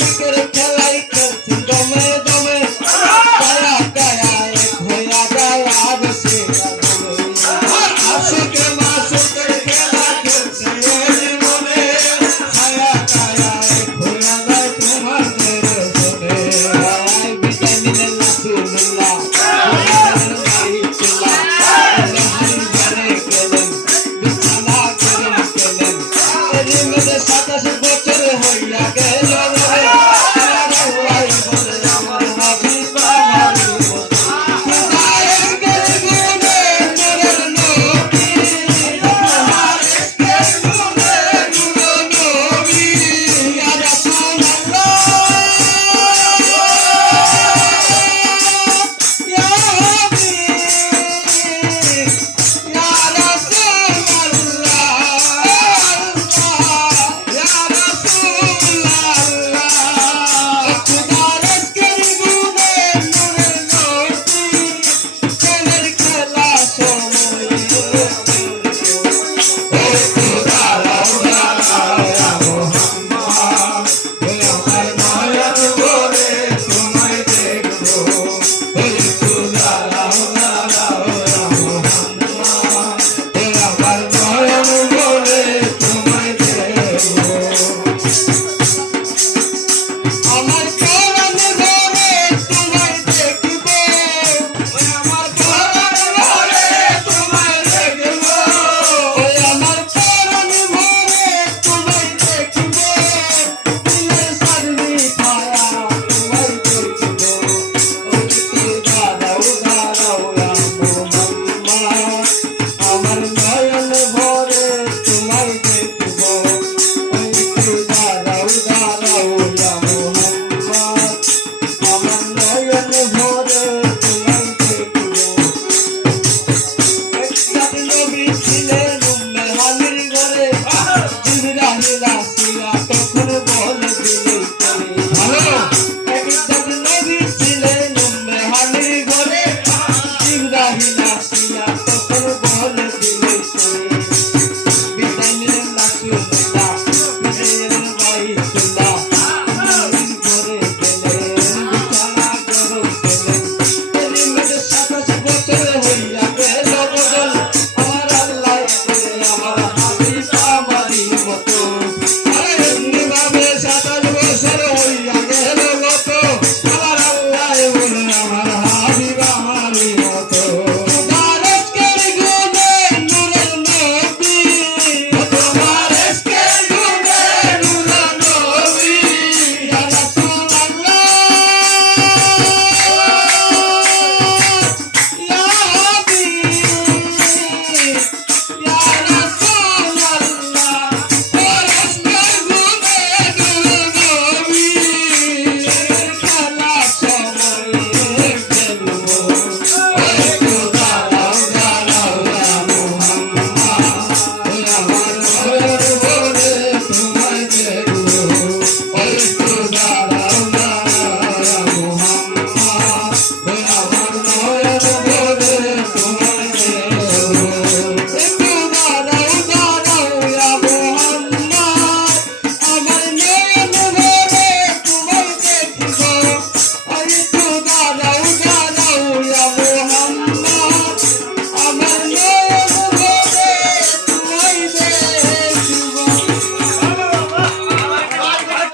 Let's get it.